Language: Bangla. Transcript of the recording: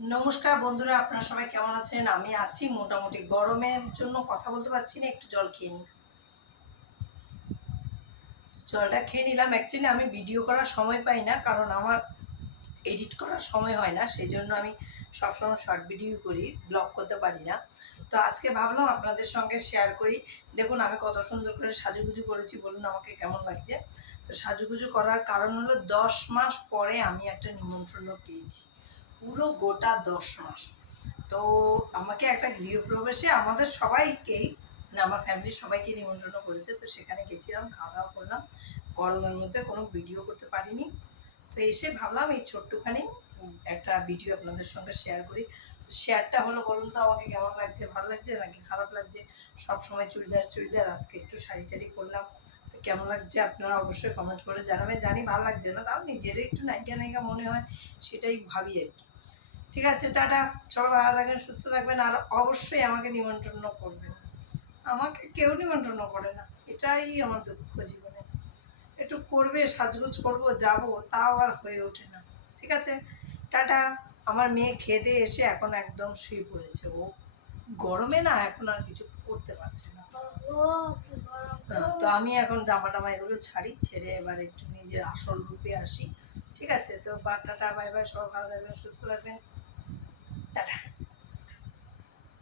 নমস্কার বন্ধুরা, আপনারা সবাই কেমন আছেন? আমি আছি মোটামুটি। গরমের জন্য কথা বলতে পারছি না, একটু জল খেয়ে নিই। জলটা খেয়ে নিলাম। অ্যাকচুয়ালি আমি ভিডিও করার সময় পাই না, কারণ আমার এডিট করার সময় হয় না, সেই জন্য আমি সবসময় শর্ট ভিডিও করি, ব্লগ করতে পারি না। তো আজকে ভাবলাম আপনাদের সঙ্গে শেয়ার করি। দেখুন আমি কত সুন্দর করে সাজুগুজু করেছি, বলুন আমাকে কেমন লাগছে। তো সাজুগুজু করার কারণ হলো 10 মাস পরে আমি একটা নিমন্ত্রণ পেয়েছি, পুরো গোটা 10 মাস। তো আমাকে একটা গৃহপ্রবেশে আমাদের সবাইকেই, মানে আমার ফ্যামিলির সবাইকে নিমন্ত্রণ করেছে। তো সেখানে গেছিলাম, খাওয়া দাওয়া করলাম। গরমের মধ্যে কোনো ভিডিও করতে পারিনি। তো এসে ভাবলাম এই ছোট্টখানি একটা ভিডিও আপনাদের সঙ্গে শেয়ার করি। শেয়ারটা হলো, বলুন তো আমাকে কেমন লাগছে, ভালো লাগছে নাকি খারাপ লাগছে। সব সময় চুড়িদার চুড়িদার, আজকে একটু শাড়ি টাড়ি করলাম। তো কেমন লাগছে আপনারা অবশ্যই কমেন্ট করে জানাবেন। জানি ভালো লাগছে না, তাও নিজেরই একটু নায়িকা নায়িকা মনে হয়, সেটাই ভাবি আর কি। ঠিক আছে, টাটা। সবাই ভালো থাকবেন, সুস্থ থাকবেন, আর অবশ্যই আমাকে নিমন্ত্রণ করবেন। আমাকে কেউ নিমন্ত্রণ করে না, এটাই আমার দুঃখ জীবনে। একটু করবে, সাজগোজ করবো, যাবো, তাও আর হয়ে ওঠে না। ঠিক আছে, টাটা। আমার মেয়ে খেতে এসে এখন একদম শুয়ে পড়েছে। ও গরমে না এখন আর কিছু করতে পারছে না। তো আমি এখন জামা টামা এগুলো ছাড়ি, ছেড়ে এবার একটু নিজের আসল রূপে আসি। ঠিক আছে, তো টাটা, বাই বাই, সবাই ভালো থাকবেন, সুস্থ থাকবেন, টাটা।